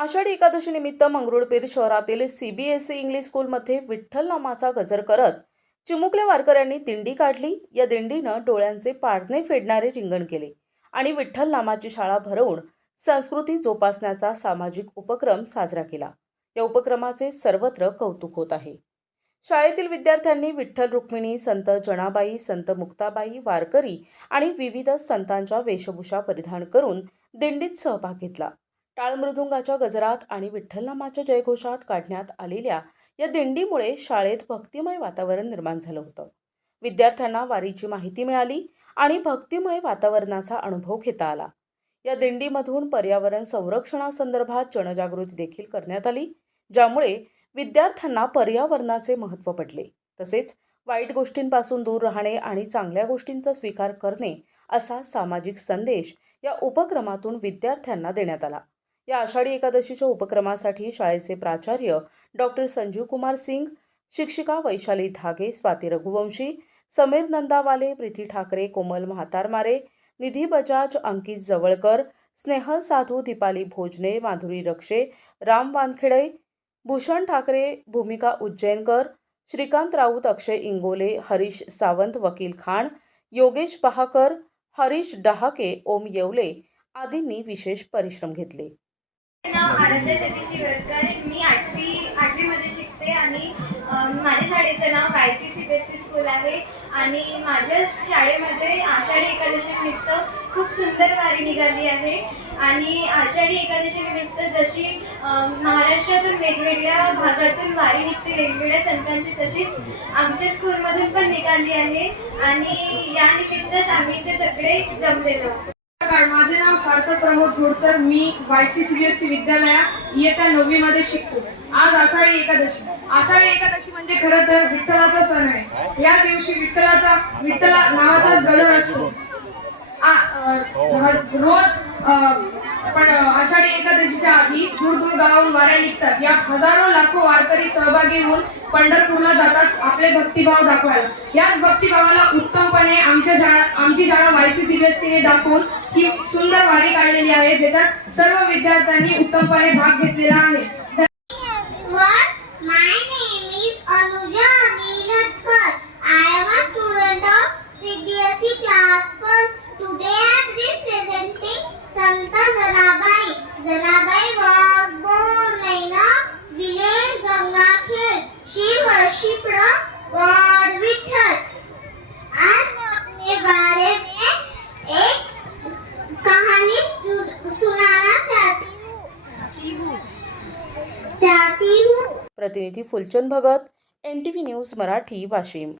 आषाढी एकादशीनिमित्त मंगरुळपीर शहरातील CBSE English स्कूलमध्ये विठ्ठल नामाचा गजर करत चिमुकल्या वारकऱ्यांनी दिंडी काढली. या दिंडीनं डोळ्यांचे पारणे फेडणारे रिंगण केले आणि विठ्ठल नामाची शाळा भरवून संस्कृती जोपासण्याचा सामाजिक उपक्रम साजरा केला. या उपक्रमाचे सर्वत्र कौतुक होत आहे. शाळेतील विद्यार्थ्यांनी विठ्ठल रुक्मिणी संत जणाबाई संत मुक्ताबाई वारकरी आणि विविध संतांच्या वेशभूषा परिधान करून दिंडीत सहभाग घेतला. टाळमृदुंगाच्या गजरात आणि विठ्ठलनामाच्या जयघोषात काढण्यात आलेल्या या दिंडीमुळे शाळेत भक्तिमय वातावरण निर्माण झालं होतं. विद्यार्थ्यांना वारीची माहिती मिळाली आणि भक्तिमय वातावरणाचा अनुभव घेता आला. या दिंडीमधून पर्यावरण संरक्षणासंदर्भात जनजागृती देखील करण्यात आली ज्यामुळे विद्यार्थ्यांना पर्यावरणाचे महत्त्व पडले तसेच वाईट गोष्टींपासून दूर राहणे आणि चांगल्या गोष्टींचा स्वीकार करणे असा सामाजिक संदेश या उपक्रमातून विद्यार्थ्यांना देण्यात आला. या आषाढी एकादशीच्या उपक्रमासाठी शाळेचे प्राचार्य डॉक्टर संजीव कुमार सिंग शिक्षिका वैशाली धागे स्वाती रघुवंशी समीर नंदावाले प्रीती ठाकरे कोमल म्हातारमारे निधी बजाज अंकित जवळकर स्नेहल साधू दीपाली भोजने माधुरी रक्षे राम वानखेडे भूषण ठाकरे भूमिका उज्जैनकर श्रीकांत राऊत अक्षय इंगोले हरीश सावंत वकील खान योगेश पहाकर हरीश डहाके ओम येवले आदींनी विशेष परिश्रम घेतले. नाव आराध्या सतीश शिवरकर. मी आठवी आठवीमध्ये शिकते आणि माझ्या शाळेचं नाव I C C B S C school आहे. आणि माझ्या शाळेमध्ये आषाढी एकादशी निमित्त खूप सुंदर वारी निघाली आहे. आणि आषाढी एकादशी निमित्त जशी महाराष्ट्रातून वेगवेगळ्या भागातून वारी निघते वेगवेगळ्या संतांची तशीच आमच्या स्कूलमधून पण निघाली आहे. आणि या निमित्तच आम्ही ते सगळे जमलेलो नमस्कार माझे नाव सार्थक प्रमोद घोडकर मी Y C C B S C विद्यालयात इयत्ता नववी मध्ये शिकतो. आज आषाढी एकादशी. आषाढी एकादशी म्हणजे खरं तर विठ्ठलाचा सण आहे. या दिवशी विठ्ठलाचा विठ्ठला नावाचा गजर असतो. रोज पण आषाढी एकादशीच्या आधी दूर दूर गावाहून वाऱ्या निघतात. या हजारो लाखो वारकरी सहभागी होऊन पंढरपूरला जातात आपले भक्तिभाव दाखवायला. याच भक्तिभावाला उत्तमपणे आमच्या शाळा आमची झाडा Y C C B S सीने दाखवून ही सुंदर वारी काढलेली आहे ज्याच्यात सर्व विद्यार्थ्यांनी उत्तमपणे भाग घेतलेला आहे. प्रतिनिधी Phulchand Bhagat N T V news Marathi Washim.